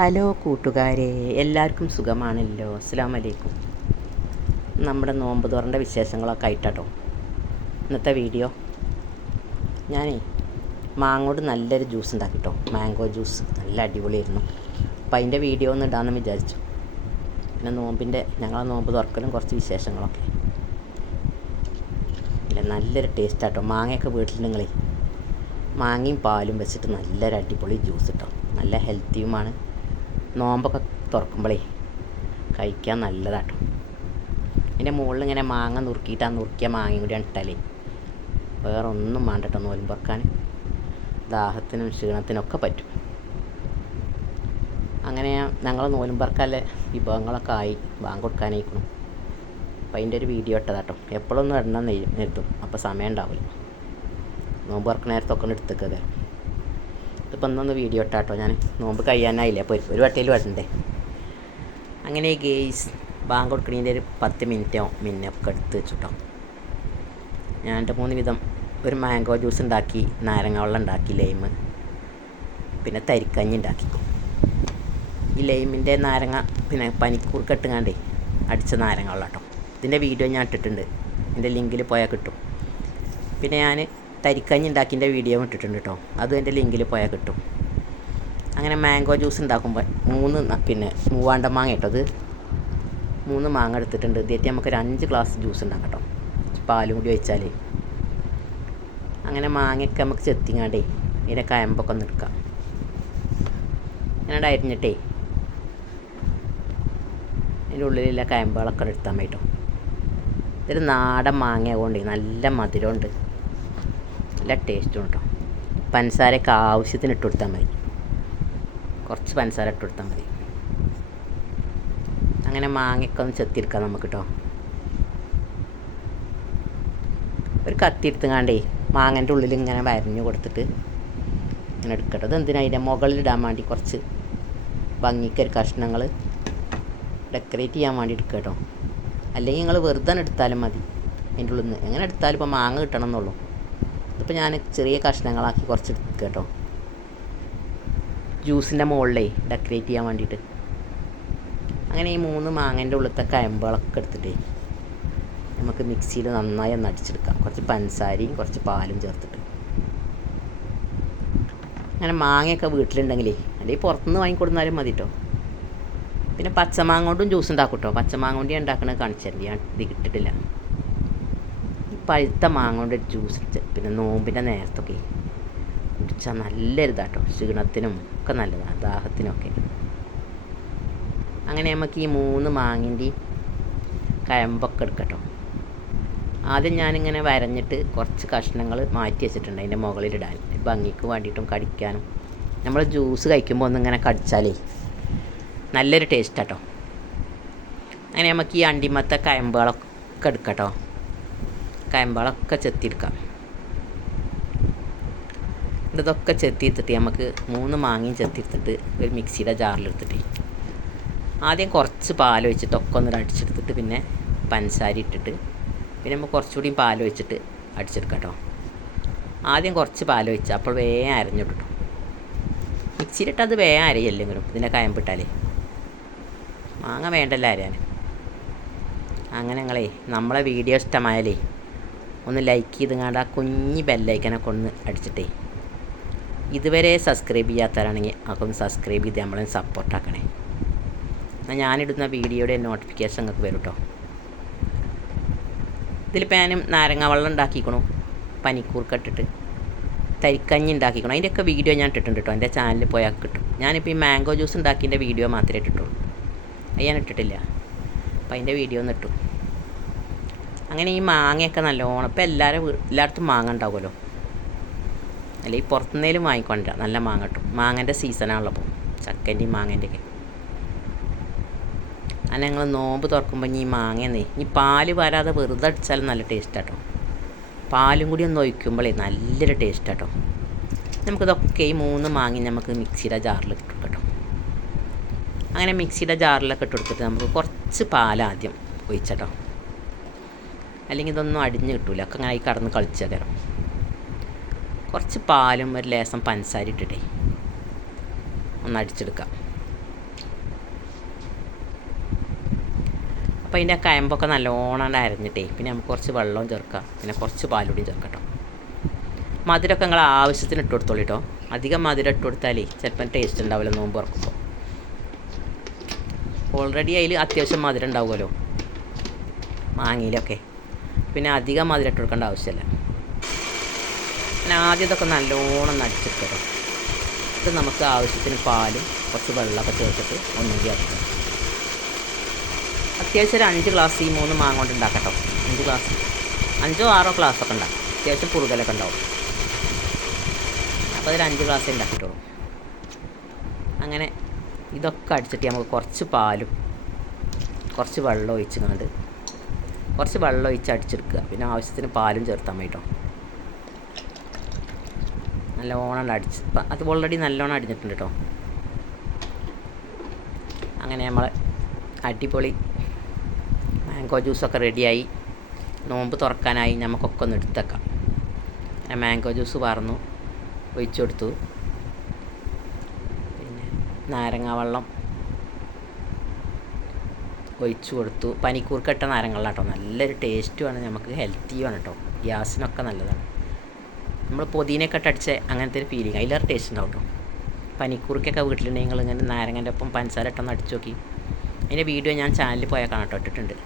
Hello കൂട്ടുകാരെ, എല്ലാവർക്കും സുഖമാണല്ലോ. അസ്സലാമു അലൈക്കും. നമ്മുടെ നോമ്പ് തുറൻ്റെ വിശേഷങ്ങളൊക്കെ ആയിട്ടോ ഇന്നത്തെ വീഡിയോ. ഞാനേ മാങ്ങോട് നല്ലൊരു ജ്യൂസ് ഉണ്ടാക്കിട്ടോ, മാംഗോ ജ്യൂസ് നല്ല അടിപൊളിയായിരുന്നു. അപ്പം അതിൻ്റെ വീഡിയോ ഒന്ന് ഇടാമെന്ന് വിചാരിച്ചു. പിന്നെ ഞങ്ങളെ നോമ്പ് തുറക്കലും കുറച്ച് വിശേഷങ്ങളൊക്കെ ഇല്ല, നല്ലൊരു ടേസ്റ്റാട്ടോ. മാങ്ങയൊക്കെ വീട്ടിലുണ്ടെങ്കിലേ മാങ്ങയും പാലും വെച്ചിട്ട് നല്ലൊരു അടിപൊളി ജ്യൂസ് കിട്ടും. നല്ല ഹെൽത്തിയുമാണ്. നോമ്പൊക്കെ തുറക്കുമ്പോഴേ കഴിക്കാൻ നല്ലതാട്ടോ. ഇതിൻ്റെ മുകളിൽ ഇങ്ങനെ മാങ്ങ നുറുക്കിയിട്ട് ആ നുറുക്കിയ മാങ്ങയും കൂടി ഇട്ടാലേ വേറെ ഒന്നും വേണ്ട കേട്ടോ. നോമ്പ് തുറക്കാൻ ദാഹത്തിനും ക്ഷീണത്തിനൊക്കെ പറ്റും. അങ്ങനെ ഞങ്ങൾ നോമ്പ് തുറക്കാനുള്ള വിഭവങ്ങളൊക്കെ ആയി, ബാങ്ക് കൊടുക്കാനായിരിക്കണം. അപ്പം അതിൻ്റെ ഒരു വീഡിയോ ഇട്ടതാട്ടോ. എപ്പോഴൊന്നും ഇടണം നിർത്തും, അപ്പോൾ സമയം ഉണ്ടാവില്ല. നോമ്പ് തുറക്കുന്ന നേരത്തൊക്കെ എടുത്തേക്കുക. ഇതിപ്പോൾ ഒന്നൊന്ന് വീഡിയോ ഇട്ടാട്ടോ. ഞാൻ നോമ്പ് കഴിയാനായില്ലേ, അപ്പോൾ ഒരു വട്ടയിൽ വരണ്ടേ. അങ്ങനെ ഗെയ്സ് ബാങ്ക് കൊടുക്കണതിൻ്റെ ഒരു 10 മിനിറ്റോ ഒക്കെ എടുത്ത് വെച്ചിട്ടോ. ഞാൻ 2-3 വിധം ഒരു മാംഗോ ജ്യൂസ് ഉണ്ടാക്കി, നാരങ്ങ വെള്ളം ഉണ്ടാക്കി, ലൈം, പിന്നെ തരിക്കഞ്ഞി ഉണ്ടാക്കി. ഈ ലൈമിൻ്റെ നാരങ്ങ പിന്നെ പനിക്കൂർക്ക ഇട്ടുങ്ങാണ്ടേ അടിച്ച നാരങ്ങ വെള്ളം കേട്ടോ. ഇതിൻ്റെ വീഡിയോ ഞാൻ ഇട്ടിട്ടുണ്ട്, എൻ്റെ ലിങ്കിൽ പോയാൽ കിട്ടും. പിന്നെ ഞാൻ തരിക്കഞ്ഞി ഉണ്ടാക്കിൻ്റെ വീഡിയോ ഇട്ടിട്ടുണ്ട് കേട്ടോ, അതും എൻ്റെ ലിങ്കിൽ പോയാൽ കിട്ടും. അങ്ങനെ മാംഗോ ജ്യൂസ് ഉണ്ടാക്കുമ്പോൾ 3 മൂവാണ്ടൻ മാങ്ങ കേട്ടോ. അത് 3 മാങ്ങ എടുത്തിട്ടുണ്ട്. ഇതേറ്റ് നമുക്കൊരു 5 ഗ്ലാസ് ജ്യൂസ് ഉണ്ടാക്കാം കേട്ടോ, പാലും കൂടി ഒഴിച്ചാലേ. അങ്ങനെ മാങ്ങയൊക്കെ നമുക്ക് ചെത്തിങ്ങാണ്ടേ ഇതിൻ്റെ കയമ്പൊക്കെ ഒന്ന് എടുക്കാം. അങ്ങനെ അരിഞ്ഞിട്ടേ അതിൻ്റെ ഉള്ളിലുള്ള കയമ്പുകളൊക്കെ എടുത്താൽ മതി കേട്ടോ. ഇതൊരു നാടൻ മാങ്ങ ആയതുകൊണ്ട് നല്ല മധുരമുണ്ട്, നല്ല ടേസ്റ്റും കേട്ടോ. പഞ്ചസാരയൊക്കെ ആവശ്യത്തിന് ഇട്ട് കൊടുത്താൽ മതി, കുറച്ച് പഞ്ചസാര ഇട്ട് കൊടുത്താൽ മതി. അങ്ങനെ മാങ്ങയൊക്കെ ഒന്ന് ചെത്തിയെടുക്കാം നമുക്ക് കേട്ടോ. ഒരു കത്തി എടുത്തുങ്ങാണ്ടേ മാങ്ങൻ്റെ ഉള്ളിൽ ഇങ്ങനെ വരഞ്ഞു കൊടുത്തിട്ട് ഇങ്ങനെ എടുക്കട്ടോ. ഇത് എന്തിനാ അതിൻ്റെ മുകളിലിടാൻ വേണ്ടി കുറച്ച് ഭംഗിക്കൊരു കഷ്ണങ്ങൾ ഡെക്കറേറ്റ് ചെയ്യാൻ വേണ്ടി എടുക്കുക കേട്ടോ. അല്ലെങ്കിൽ നിങ്ങൾ വെറുതെ എടുത്താലും മതി. അതിൻ്റെ ഉള്ളിൽ നിന്ന് എങ്ങനെ എടുത്താലും ഇപ്പോൾ മാങ്ങ കിട്ടണം എന്നുള്ളൂ. ഇതിപ്പോൾ ഞാൻ ചെറിയ കഷ്ണങ്ങളാക്കി കുറച്ച് എടുക്കുക കേട്ടോ, ജ്യൂസിൻ്റെ മുകളിലേ ഡെക്കറേറ്റ് ചെയ്യാൻ വേണ്ടിയിട്ട്. അങ്ങനെ ഈ 3 മാങ്ങേൻ്റെ ഉള്ളിലത്തെ കയമ്പുകളൊക്കെ എടുത്തിട്ട് നമുക്ക് മിക്സിയിൽ നന്നായി ഒന്ന് അടിച്ചെടുക്കാം, കുറച്ച് പഞ്ചസാരയും കുറച്ച് പാലും ചേർത്തിട്ട്. അങ്ങനെ മാങ്ങയൊക്കെ വീട്ടിലുണ്ടെങ്കിലേ അല്ലെങ്കിൽ പുറത്തുനിന്ന് വാങ്ങിക്കൊടുന്നാലും മതി കേട്ടോ. പിന്നെ പച്ചമാങ്ങ കൊണ്ടും ജ്യൂസ് ഉണ്ടാക്കും കേട്ടോ. പച്ചമാങ്ങ കൊണ്ട് ഞാൻ ഉണ്ടാക്കണത് കാണിച്ചിട്ടുണ്ട്, ഞാൻ ഇത് ഇട്ടിട്ടില്ല. പഴുത്ത മാങ്ങ കൊണ്ട് ജ്യൂസ് പിന്നെ നോമ്പിൻ്റെ നേരത്തൊക്കെ കുടിച്ചാൽ നല്ലൊരു ഇതാട്ടോ. ക്ഷീണത്തിനും ഒക്കെ നല്ലതാണ്, ദാഹത്തിനൊക്കെ. അങ്ങനെ നമുക്ക് ഈ 3 മാങ്ങേൻ്റെയും കയമ്പൊക്കെ എടുക്കട്ടോ. ആദ്യം ഞാനിങ്ങനെ വരഞ്ഞിട്ട് കുറച്ച് കഷ്ണങ്ങൾ മാറ്റി വെച്ചിട്ടുണ്ട് അതിൻ്റെ മുകളിലിടാൻ, ഭംഗിക്ക് വേണ്ടിയിട്ടും കടിക്കാനും. നമ്മൾ ജ്യൂസ് കഴിക്കുമ്പോൾ ഒന്നിങ്ങനെ കടിച്ചാലേ നല്ലൊരു ടേസ്റ്റ് കേട്ടോ. അങ്ങനെ നമുക്ക് ഈ അണ്ടിമത്തെ കയമ്പുകളൊക്കെ എടുക്കട്ടോ. കയമ്പുകളൊക്കെ ചെത്തിയെടുക്കാം. ഇതൊക്കെ ചെത്തിയെടുത്തിട്ട് നമുക്ക് 3 മാങ്ങയും ചെത്തിയെടുത്തിട്ട് ഒരു മിക്സിയുടെ ജാറിലെടുത്തിട്ട് ആദ്യം കുറച്ച് പാലൊഴിച്ചിട്ടൊക്കെ ഒന്ന് അടിച്ചെടുത്തിട്ട് പിന്നെ പഞ്ചസാര ഇട്ടിട്ട് പിന്നെ നമുക്ക് കുറച്ചുകൂടി പാലൊഴിച്ചിട്ട് അടിച്ചെടുക്കാം കേട്ടോ. ആദ്യം കുറച്ച് പാലൊഴിച്ചാൽ അപ്പോൾ വേഗം അരഞ്ഞിട്ടു. മിക്സിയിലിട്ട് അത് വേഗം അരയല്ലെങ്കിലും ഇതിൻ്റെ കയമ്പിട്ടാലേ മാങ്ങ വേണ്ടല്ലോ അരയാൻ. അങ്ങനെ ഞങ്ങളെ നമ്മളെ വീഡിയോ ഇഷ്ടമായാലേ ഒന്ന് ലൈക്ക് ചെയ്തുങ്ങാണ്ട് ആ കുഞ്ഞ് ബെല്ലൈക്കനൊക്കെ ഒന്ന് അടിച്ചിട്ടേ, ഇതുവരെ സബ്സ്ക്രൈബ് ചെയ്യാത്തവരാണെങ്കിൽ അതൊക്കെ ഒന്ന് സബ്സ്ക്രൈബ് ചെയ്ത് നമ്മളെ സപ്പോർട്ടാക്കണേ. എന്നാൽ ഞാനിടുന്ന വീഡിയോയുടെ നോട്ടിഫിക്കേഷൻ നിങ്ങൾക്ക് വരും കേട്ടോ. ഇതിലിപ്പോൾ ഞാൻ നാരങ്ങ വെള്ളം ഉണ്ടാക്കിക്കണു, പനിക്കൂർക്ക ഇട്ടിട്ട് തരിക്കഞ്ഞി ഉണ്ടാക്കിക്കണം. അതിൻ്റെയൊക്കെ വീഡിയോ ഞാൻ ഇട്ടിട്ടുണ്ട് കേട്ടോ, എൻ്റെ ചാനലിൽ പോയാൽ കിട്ടും. ഞാനിപ്പോൾ ഈ മാംഗോ ജ്യൂസ് ഉണ്ടാക്കിയതിൻ്റെ വീഡിയോ മാത്രമേ ഇട്ടിട്ടുള്ളൂ, അത് ഞാൻ ഇട്ടിട്ടില്ല. അപ്പം അതിൻ്റെ വീഡിയോ ഒന്ന് ഇട്ടു. അങ്ങനെ ഈ മാങ്ങയൊക്കെ നല്ലോണം ഇപ്പോൾ എല്ലായിടത്തും മാങ്ങ ഉണ്ടാവുമല്ലോ, അല്ലെങ്കിൽ പുറത്തുനിന്നേലും വാങ്ങിക്കൊണ്ടിരാം, നല്ല മാങ്ങ കിട്ടും. മാങ്ങൻ്റെ സീസണാണല്ലോ അപ്പോൾ, ചക്കൻ്റെയും മാങ്ങേൻ്റെയൊക്കെ. അങ്ങനെ ഞങ്ങൾ നോമ്പ് തുറക്കുമ്പോൾ ഈ മാങ്ങയെന്നേ ഈ പാല് വരാതെ വെറുതെ അടിച്ചാലും നല്ല ടേസ്റ്റ് കേട്ടോ. പാലും കൂടി ഒന്ന് ഒഴിക്കുമ്പോഴേ നല്ലൊരു ടേസ്റ്റ് കേട്ടോ. നമുക്കിതൊക്കെ ഈ 3 മാങ്ങ നമുക്ക് മിക്സിയുടെ ജാറിൽ ഇട്ട് കേട്ടോ. അങ്ങനെ മിക്സിയുടെ ജാറിലൊക്കെ ഇട്ട് കൊടുത്തിട്ട് നമുക്ക് കുറച്ച് പാലാദ്യം ഒഴിച്ചട്ടോ, അല്ലെങ്കിൽ ഇതൊന്നും അടിഞ്ഞ് കിട്ടില്ല, ഒക്കെ അങ്ങനെ കടന്ന് കളിച്ചേക്കാം. കുറച്ച് പാലും ഒരു ലേശം പഞ്ചസാര ഇട്ടിട്ടേ ഒന്ന് അടിച്ചെടുക്കാം. അപ്പോൾ അതിൻ്റെ കയമ്പൊക്കെ നല്ലോണം അരഞ്ഞിട്ടേ പിന്നെ നമുക്ക് കുറച്ച് വെള്ളവും ചേർക്കാം, പിന്നെ കുറച്ച് പാലൂടിയും ചേർക്കാം കേട്ടോ. മധുരമൊക്കെ നിങ്ങൾ ആവശ്യത്തിന് ഇട്ട് കൊടുത്തോളൂ കേട്ടോ. അധികം മധുരം ഇട്ട് കൊടുത്താലേ ചിലപ്പം ടേസ്റ്റ് ഉണ്ടാവില്ല നോമ്പ് തുറക്കുമ്പോൾ. ഓൾറെഡി അതിൽ അത്യാവശ്യം മധുരം ഉണ്ടാവുമല്ലോ മാങ്ങയിലൊക്കെ, പിന്നെ അധികം മധുരം ഇട്ട് കൊടുക്കേണ്ട ആവശ്യമില്ല. പിന്നെ ആദ്യം ഇതൊക്കെ നല്ലോണം നടിച്ചെടുക്കാം. ഇത് നമുക്ക് ആവശ്യത്തിന് പാലും കുറച്ച് വെള്ളമൊക്കെ ചേർത്തിട്ട് ഒന്നുകൂടി അരക്കാം. അത്യാവശ്യം ഒരു 5 ഗ്ലാസ് ഈ 3 മാങ്ങ കൊണ്ട് ഉണ്ടാക്കാം കേട്ടോ. 5 ഗ്ലാസ് 5 or 6 ഗ്ലാസ്സൊക്കെ ഉണ്ടാകും. അത്യാവശ്യം കൂടുതലൊക്കെ ഉണ്ടാവും. അപ്പോൾ അതിൽ 5 ഗ്ലാസ് ഉണ്ടാക്കിയിട്ടുള്ളൂ. അങ്ങനെ ഇതൊക്കെ അടിച്ചിട്ട് നമുക്ക് കുറച്ച് പാലും കുറച്ച് വെള്ളം ഒഴിച്ചുകൊണ്ട് കുറച്ച് വെള്ളം ഒഴിച്ച് അടിച്ചെടുക്കുക. പിന്നെ ആവശ്യത്തിന് പാലും ചേർത്താൽ മതി കേട്ടോ. നല്ലോണം അടിച്ച് അത് ഓൾറെഡി നല്ലോണം അടിഞ്ഞിട്ടുണ്ട് കേട്ടോ. അങ്ങനെ നമ്മൾ അടിപൊളി മാംഗോ ജ്യൂസൊക്കെ റെഡിയായി. നോമ്പ് തുറക്കാനായി നമുക്കൊക്കെ ഒന്ന് എടുത്തേക്കാം. മാംഗോ ജ്യൂസ് പറന്നു ഒഴിച്ചു കൊടുത്തു. പിന്നെ നാരങ്ങ വെള്ളം ഒഴിച്ചു കൊടുത്തു. പനിക്കൂർക്കട്ട നാരങ്ങ കേട്ടോ. നല്ലൊരു ടേസ്റ്റുമാണ്, നമുക്ക് ഹെൽത്തിയുമാണ് കേട്ടോ. ഗ്യാസിനൊക്കെ നല്ലതാണ്. നമ്മൾ പൊതിനൊക്കെ അടിച്ച അങ്ങനത്തെ ഒരു ഫീലിംഗ്, അതിലേറെ ടേസ്റ്റ് ഉണ്ടാവും കേട്ടോ. പനിക്കൂർക്കൊക്കെ വീട്ടിലുണ്ടെങ്കിൽ നിങ്ങൾ ഇങ്ങനെ നാരങ്ങൻ്റെ ഒപ്പം പഞ്ചസാര ഇട്ടൊന്ന് അടിച്ചു നോക്കി. അതിൻ്റെ വീഡിയോ ഞാൻ ചാനലിൽ പോയാൽ കാണാം കേട്ടോ, ഇട്ടിട്ടുണ്ട്.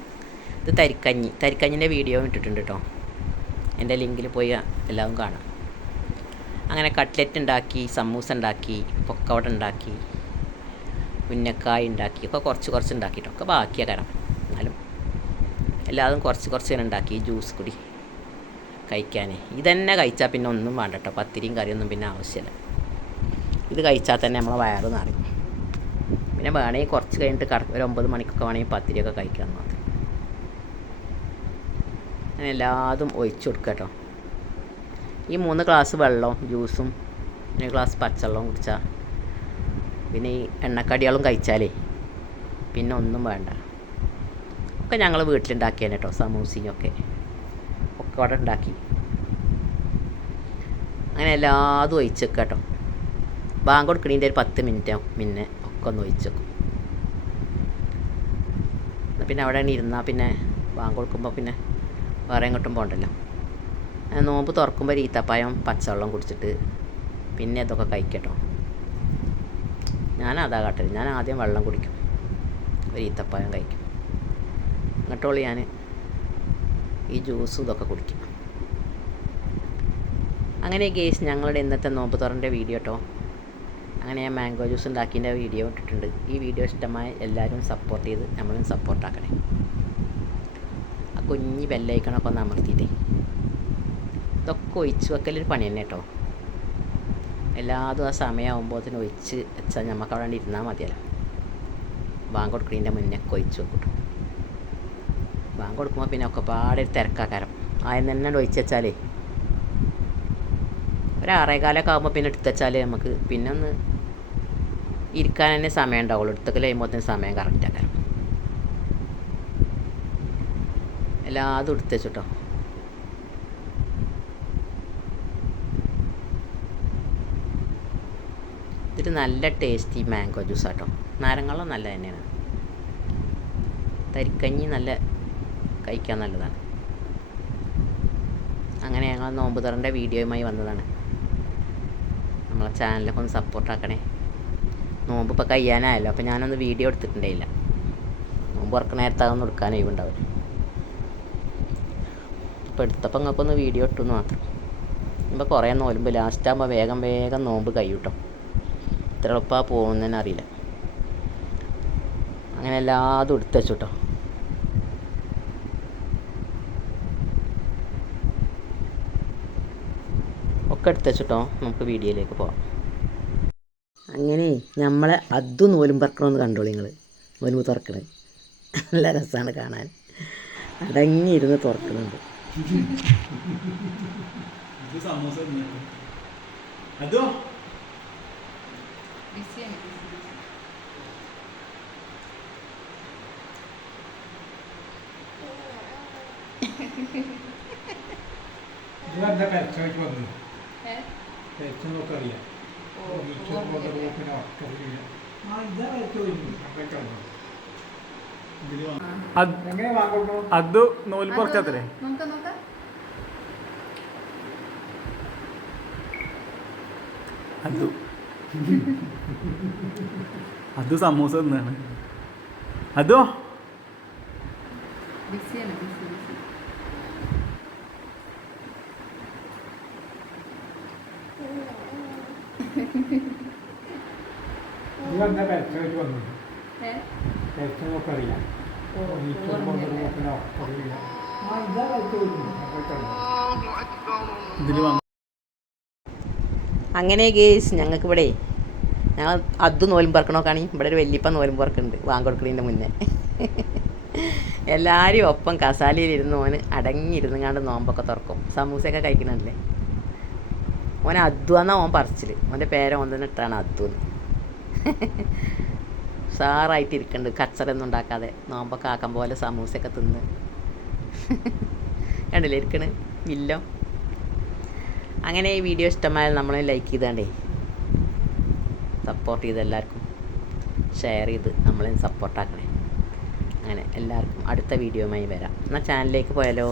ഇത് തരിക്കഞ്ഞിൻ്റെ വീഡിയോ ഇട്ടിട്ടുണ്ട് കേട്ടോ. എൻ്റെ ലിങ്കിൽ പോയി എല്ലാവരും കാണാം. അങ്ങനെ കട്ട്ലറ്റ് ഉണ്ടാക്കി, സമൂസ ഉണ്ടാക്കി, പൊക്കവട ഉണ്ടാക്കി, ഉന്നക്കായ ഉണ്ടാക്കി, ഒക്കെ കുറച്ച് ഉണ്ടാക്കിയിട്ടോ. ഒക്കെ ബാക്കിയാണ് കാരണം, എന്നാലും എല്ലാതും കുറച്ച് ഉണ്ടാക്കി. ജ്യൂസ് കൂടി കഴിക്കാൻ ഇതന്നെ കഴിച്ചാൽ പിന്നെ ഒന്നും വേണ്ട കേട്ടോ. പത്തിരിയും കറിയൊന്നും പിന്നെ ആവശ്യമില്ല. ഇത് കഴിച്ചാൽ തന്നെ നമ്മളെ വയറ് നിറയും. പിന്നെ വേണമെങ്കിൽ കുറച്ച് കഴിഞ്ഞിട്ട് ഒരു 9 മണിക്കൊക്കെ വേണമെങ്കിൽ പത്തിരിയൊക്കെ കഴിക്കാൻ മാത്രം. അങ്ങനെ എല്ലാതും ഒഴിച്ചു കൊടുക്കുക കേട്ടോ. ഈ 3 ഗ്ലാസ് വെള്ളവും ജ്യൂസും 1 ഗ്ലാസ് പച്ചവെള്ളവും കുടിച്ചാൽ പിന്നെ ഈ എണ്ണക്കടികളും കഴിച്ചാലേ പിന്നെ ഒന്നും വേണ്ട. ഒക്കെ ഞങ്ങൾ വീട്ടിലുണ്ടാക്കിയാണ് കേട്ടോ. സമൂസയൊക്കെ അവിടെ ഉണ്ടാക്കി. അങ്ങനെ എല്ലാതും ഒഴിച്ചേക്കുക കേട്ടോ. ബാങ്ക് കൊടുക്കണീൻ്റെ ഒരു 10 മിനിറ്റ് മുന്നേ ഒക്കെ ഒന്ന് ഒഴിച്ചേക്കും. പിന്നെ അവിടെ ഇരുന്നാൽ പിന്നെ ബാങ്ക് കൊടുക്കുമ്പോൾ പിന്നെ വേറെ എങ്ങോട്ടും പോകണ്ടല്ലോ. നോമ്പ് തുറക്കുമ്പോൾ ഈത്തപ്പായം പച്ചവെള്ളം കുടിച്ചിട്ട് പിന്നെ അതൊക്കെ കഴിക്കട്ടോ. ഞാനതാ കാട്ടല്. ഞാൻ ആദ്യം വെള്ളം കുടിക്കും, ഒരു ഈത്തപ്പായം കഴിക്കും, എന്നിട്ടുള്ളൂ ഞാൻ ഈ ജ്യൂസും ഇതൊക്കെ കുടിക്കും. അങ്ങനെ ഗേസ് ഞങ്ങളുടെ ഇന്നത്തെ നോമ്പ് തുറൻ്റെ വീഡിയോ കേട്ടോ. അങ്ങനെ ഞാൻ മാംഗോ ജ്യൂസ് ഉണ്ടാക്കിയതിൻ്റെ വീഡിയോ ഇട്ടിട്ടുണ്ട്. ഈ വീഡിയോ ഇഷ്ടമായ എല്ലാവരും സപ്പോർട്ട് ചെയ്ത് നമ്മളും സപ്പോർട്ടാക്കണേ. ആ കുഞ്ഞി ബെല്ലൈക്കണൊക്കെ ഒന്ന് അമർത്തിയിട്ടേ. ഇതൊക്കെ ഒഴിച്ച് വെക്കലൊരു പണി തന്നെ കേട്ടോ. എല്ലാതും ആ സമയമാകുമ്പോഴത്തേനും ഒഴിച്ച് വെച്ചാൽ നമുക്ക് അവിടെ ഇരുന്നാൽ മതിയല്ലോ. ബാങ്ക് കൊടുക്കുന്നതിൻ്റെ മുന്നേ ഒക്കെ ഒഴിച്ച് വെക്കും. ബാങ്ക് കൊടുക്കുമ്പോൾ പിന്നെ ഒക്കെ പാടെ തിരക്കാക്കാരം. ആദ്യം തന്നെ ഒഴിച്ച് വെച്ചാലേ ഒരു 6:15 ആകുമ്പോൾ പിന്നെ എടുത്ത് വെച്ചാൽ നമുക്ക് പിന്നെ ഒന്ന് ഇരിക്കാൻ തന്നെ സമയം ഉണ്ടാവുള്ളൂ. എടുത്തൊക്കെ കഴിയുമ്പോഴത്തേന് സമയം കറക്റ്റാക്കാം. എല്ലാതും എടുത്ത് വെച്ചിട്ടോ. ഇതൊരു നല്ല ടേസ്റ്റി മാംഗോ ജ്യൂസ് ആട്ടോ. നാരങ്ങളും നല്ല തന്നെയാണ്. തരിക്കഞ്ഞി നല്ല കഴിക്കാൻ നല്ലതാണ്. അങ്ങനെ ഞങ്ങൾ നോമ്പ് തുറൻ്റെ വീഡിയോയുമായി വന്നതാണ്. നമ്മളെ ചാനലൊക്കെ ഒന്ന് സപ്പോർട്ടാക്കണേ. നോമ്പ് ഇപ്പോൾ കഴിയാനായല്ലോ. അപ്പോൾ ഞാനൊന്ന് വീഡിയോ എടുത്തിട്ടുണ്ടായില്ല. നോമ്പ് തുറക്കണ നേരത്തെ അതൊന്നും എടുക്കാൻ ഒഴിവുണ്ടാവില്ല. അപ്പോൾ എടുത്തപ്പോൾ നിങ്ങൾക്കൊന്ന് വീഡിയോ ഇട്ടെന്ന് മാത്രം. ഇപ്പോൾ കുറേ നോലുമ്പ് ലാസ്റ്റാകുമ്പോൾ വേഗം നോമ്പ് കഴിയും കേട്ടോ. എത്ര എളുപ്പമാണ് പോകുന്നതെന്ന് അറിയില്ല. അങ്ങനെ എല്ലാതും എടുത്ത് വെച്ചു കേട്ടോ. ഒക്കെ എടുത്ത് വെച്ചിട്ടോ. നമുക്ക് വീഡിയോയിലേക്ക് പോവാം. അങ്ങനെ നമ്മളെ അതും നോലും പറക്കണമെന്ന് കണ്ടോളൂ നിങ്ങൾ. നോലുമ്പ് തുറക്കണത് നല്ല രസമാണ് കാണാൻ. അടങ്ങിയിരുന്ന് തുറക്കുന്നുണ്ട്. അത് നോൽപ്പ് ഉറക്കാത്തല്ലേ അത് സമൂസ തിന്നാണ് അതോ അങ്ങനെ ഗേസ് ഞങ്ങൾക്ക് ഇവിടെ ഞങ്ങൾ അത് നോലും പറക്കണോക്കാണ് ഇവിടെ ഒരു വല്യപ്പ നോലും പറക്കുന്നുണ്ട് വാങ്ങൊടുക്കുന്നതിൻ്റെ മുന്നേ എല്ലാവരും ഒപ്പം കസാലയിലിരുന്ന് ഓന് അടങ്ങിയിരുന്നുങ്ങാണ്ട് നോമ്പൊക്കെ തുറക്കും സമൂസയൊക്കെ കഴിക്കണല്ലേ ഓൻ അദ്വ എന്നാ ഓൻ പറിച്ചിൽ ഓൻ്റെ പേര് ഓൻ തന്നെ ഇട്ടാണ് അദ്വന്ന് സാറായിട്ട് ഇരിക്കുന്നുണ്ട് കച്ചറൊന്നും ഉണ്ടാക്കാതെ നോമ്പൊക്കെ ആക്കാൻ പോലെ സമൂസയൊക്കെ തിന്ന് കണ്ടില്ലേ ഇരിക്കണ് ഇല്ലോ അങ്ങനെ ഈ വീഡിയോ ഇഷ്ടമായാൽ നമ്മളെ ലൈക്ക് ചെയ്താണ്ടേ സപ്പോർട്ട് ചെയ്ത് എല്ലാവർക്കും ഷെയർ ചെയ്ത് നമ്മളെ സപ്പോർട്ടാക്കണേ അങ്ങനെ എല്ലാവർക്കും അടുത്ത വീഡിയോയുമായി വരാം എന്നാൽ ചാനലിലേക്ക് പോയാലോ